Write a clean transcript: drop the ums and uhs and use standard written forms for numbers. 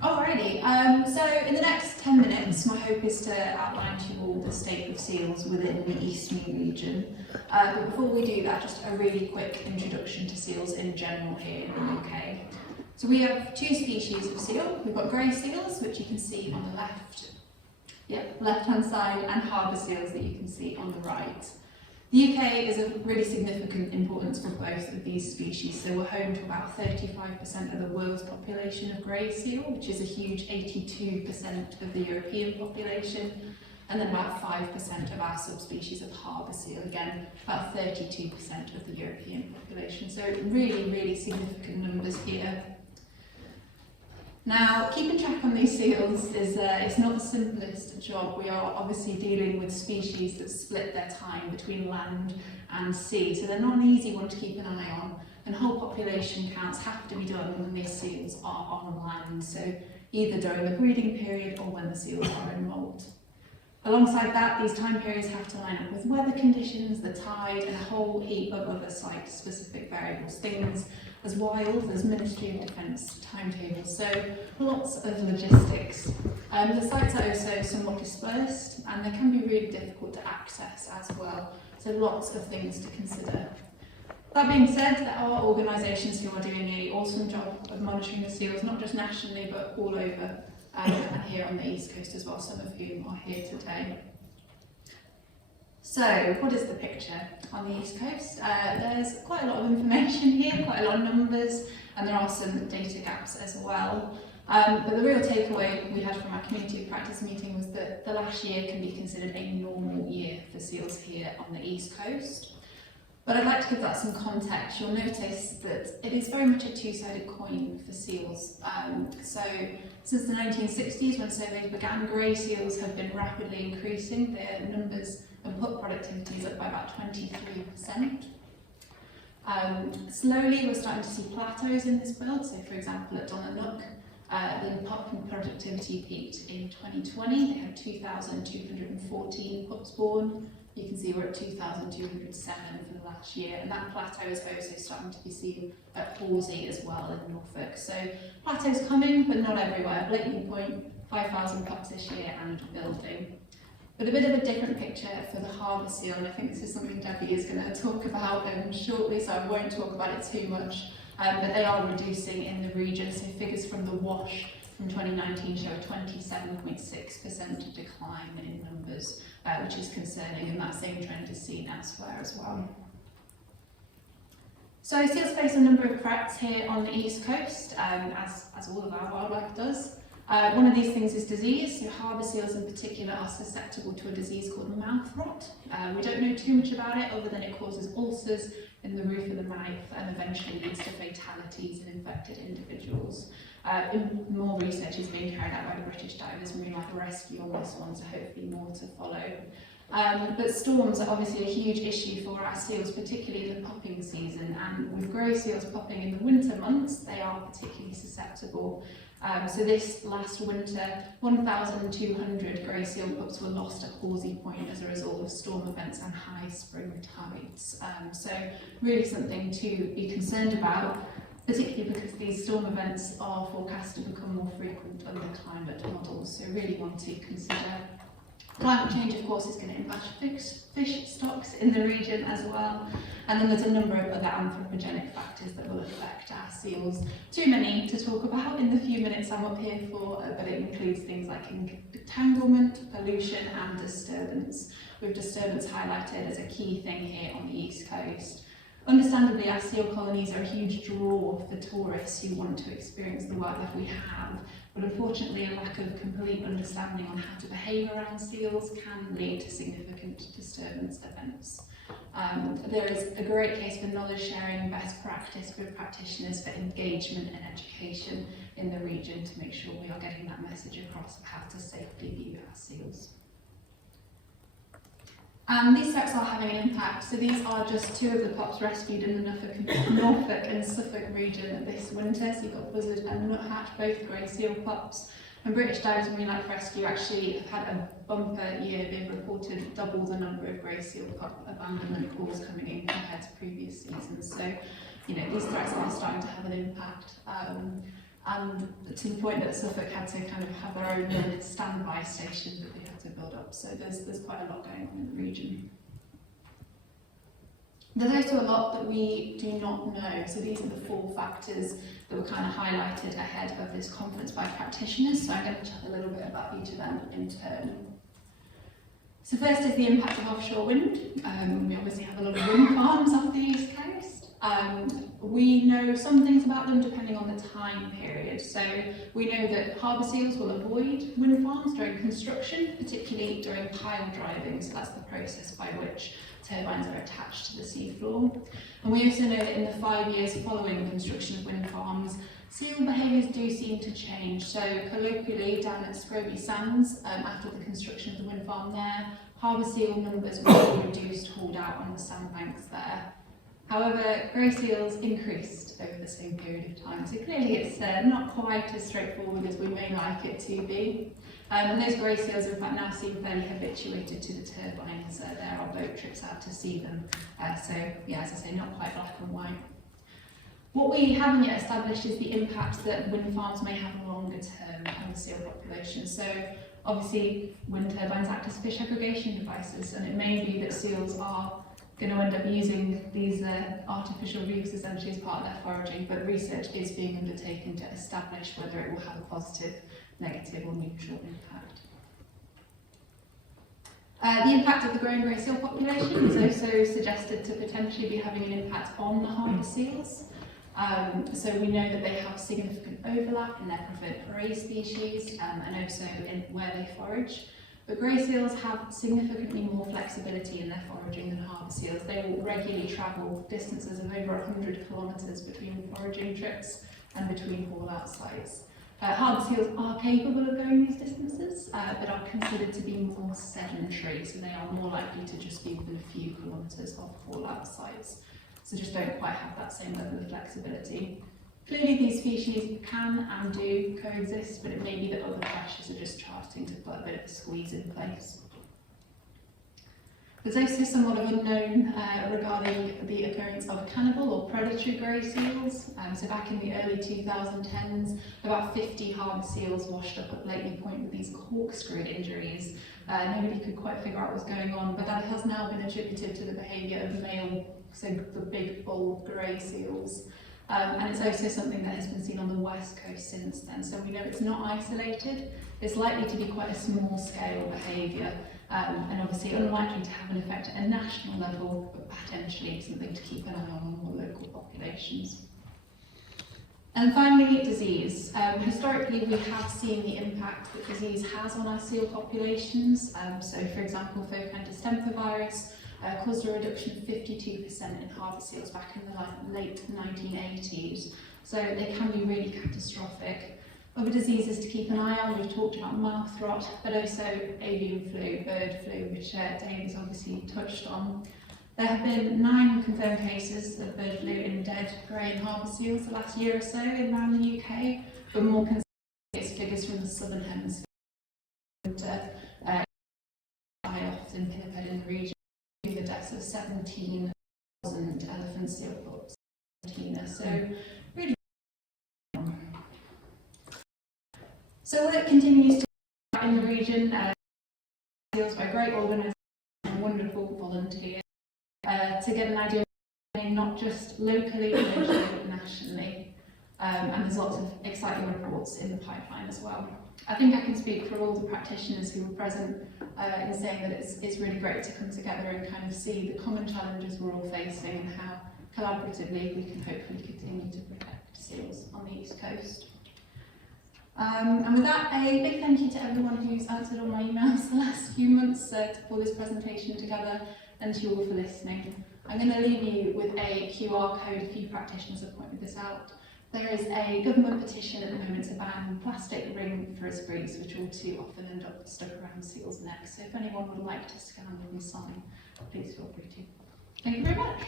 Alrighty, so in the next 10 minutes, my hope is to outline to you all the state of seals within the Eastern region. But before we do that, just a really quick introduction to seals in general here in the UK. So we have two species of seal. We've got grey seals, which you can see on the left-hand side, and harbour seals that you can see on the right. The UK is of really significant importance for both of these species, so we're home to about 35% of the world's population of grey seal, which is a huge 82% of the European population, and then about 5% of our subspecies of harbour seal, again about 32% of the European population, so really, really significant numbers here. Now, keeping track on these seals is it's not the simplest job. We are obviously dealing with species that split their time between land and sea, so they're not an easy one to keep an eye on, and whole population counts have to be done when these seals are on land, so either during the breeding period or when the seals are in moult. Alongside that, these time periods have to line up with weather conditions, the tide, and a whole heap of other site-specific variables, things as wild as Ministry of Defence timetables, so lots of logistics. The sites are also somewhat dispersed, and they can be really difficult to access as well, so lots of things to consider. That being said, there are organisations who are doing an awesome job of monitoring the seals, not just nationally but all over, and here on the East Coast as well, some of whom are here today. So, what is the picture on the East Coast? There's quite a lot of information here, quite a lot of numbers, and there are some data gaps as well. But the real takeaway we had from our community of practice meeting was that the last year can be considered a normal year for seals here on the East Coast. But I'd like to give that some context. You'll notice that it is very much a two-sided coin for seals. So since the 1960s, when surveys began, grey seals have been rapidly increasing. Their numbers and pup productivity is up by about 23%. Slowly we're starting to see plateaus in this build. So for example at Donanook, the pup productivity peaked in 2020. They had 2,214 pups born. You can see we're at 2,207 for the last year, and that plateau is also starting to be seen at Horsey as well in Norfolk. So plateau's coming, but not everywhere. Blakeney Point, 5,000 pups this year and building. But a bit of a different picture for the harbour seal, and I think this is something Debbie is going to talk about shortly, so I won't talk about it too much. But they are reducing in the region, so figures from the WASH from 2019 show a 27.6% decline in numbers, which is concerning, and that same trend is seen elsewhere as well. So seals face a number of threats here on the East Coast, as all of our wildlife does. One of these things is disease. So harbour seals in particular are susceptible to a disease called mouth rot. We don't know too much about it other than it causes ulcers in the roof of the mouth and eventually leads to fatalities in infected individuals. More research is being carried out by the British Divers Marine Life Rescue on this one, so hopefully more to follow. But storms are obviously a huge issue for our seals, particularly in the pupping season, and with grey seals pupping in the winter months, they are particularly susceptible. So this last winter, 1,200 grey seal pups were lost at Horsey Point as a result of storm events and high spring tides. So really something to be concerned about, particularly because these storm events are forecast to become more frequent under climate models. So really want to consider. Climate change, of course, is going to impact fish stocks in the region as well. And then there's a number of other anthropogenic factors that will affect our seals. Too many to talk about in the few minutes I'm up here for, but it includes things like entanglement, pollution, and disturbance, with disturbance highlighted as a key thing here on the East Coast. Understandably, our seal colonies are a huge draw for tourists who want to experience the wildlife we have, but unfortunately a lack of complete understanding on how to behave around seals can lead to significant disturbance events. There is a great case for knowledge sharing and best practice for practitioners for engagement and education in the region to make sure we are getting that message across of how to safely view our seals. These threats are having an impact. So these are just two of the pups rescued in the Norfolk and Suffolk region this winter. So you've got buzzard and nuthatch, both grey seal pups. And British Divers Marine Life Rescue actually have had a bumper year. They've reported double the number of grey seal pup abandonment calls coming in compared to previous seasons. So, you know, these threats are starting to have an impact. and to the point that Suffolk had to kind of have their own standby station that they had to build up. So there's quite a lot going on in the region. There's also a lot that we do not know. So these are the 4 factors that were kind of highlighted ahead of this conference by practitioners. So I'm going to chat a little bit about each of them in turn. So first is the impact of offshore wind. We obviously have a lot of wind farms off the east coast. We know some things about them depending on the time period. So we know that harbour seals will avoid wind farms during construction, particularly during pile driving. So that's the process by which turbines are attached to the seafloor. And we also know that in the 5 years following construction of wind farms, seal behaviours do seem to change. So colloquially, down at Scroby Sands, after the construction of the wind farm there, harbour seal numbers were reduced, hauled out on the sandbanks there. However, grey seals increased over the same period of time. So clearly it's not quite as straightforward as we may like it to be. And those grey seals are in fact now seem fairly habituated to the turbines. There are boat trips out to see them. So yeah, as I say, not quite black and white. What we haven't yet established is the impact that wind farms may have longer term on the seal population. So obviously wind turbines act as fish aggregation devices, and it may be that seals are going to end up using these artificial reefs essentially as part of their foraging, but research is being undertaken to establish whether it will have a positive, negative or neutral impact. The impact of the growing grey seal population is also suggested to potentially be having an impact on the harbour seals. So we know that they have significant overlap in their preferred prey species and also in where they forage. But grey seals have significantly more flexibility in their foraging than harbour seals. They will regularly travel distances of over 100 kilometres between foraging trips and between haul-out sites. Harbour seals are capable of going these distances, but are considered to be more sedentary, so they are more likely to just be within a few kilometres of haul-out sites. So just don't quite have that same level of flexibility. Clearly these species can and do coexist, but it may be that other pressures are just starting to put a bit of a squeeze in place. There's also somewhat of unknown regarding the occurrence of cannibal or predatory grey seals. So back in the early 2010s, about 50 harbour seals washed up at Blakeney Point with these corkscrew injuries. Nobody could quite figure out what was going on, but that has now been attributed to the behaviour of male, so the big bull grey seals. And it's also something that has been seen on the west coast since then. So we know it's not isolated. It's likely to be quite a small scale behaviour and obviously unlikely to have an effect at a national level, but potentially something to keep an eye on more local populations. And finally, disease. Historically, we have seen the impact that disease has on our seal populations. So for example, Focan distemper virus caused a reduction of 52% in harbour seals back in the late 1980s. So they can be really catastrophic. Other diseases to keep an eye on, we've talked about mouth rot, but also avian flu, bird flu, which Dave has obviously touched on. There have been 9 confirmed cases of bird flu in dead grey and harbour seals the last year or so around the UK, but more concerning figures from the southern hemisphere. Die off in pinniped in the region. The deaths of 17,000 elephant seal pups. So really. So work continues to in the region. Seals by great organisations and wonderful volunteers to get an idea of not just locally, regionally, but nationally. And there's lots of exciting reports in the pipeline as well. I think I can speak for all the practitioners who were present in saying that it's really great to come together and kind of see the common challenges we're all facing and how collaboratively we can hopefully continue to protect seals on the East Coast. And with that, a big thank you to everyone who's answered all my emails the last few months to pull this presentation together, and to you all for listening. I'm going to leave you with a QR code. A few practitioners have pointed this out. There is a government petition at the moment to ban plastic ring frisbees, which all too often end up stuck around seals' necks. So if anyone would like to scan and sign, please feel free to. Thank you very much.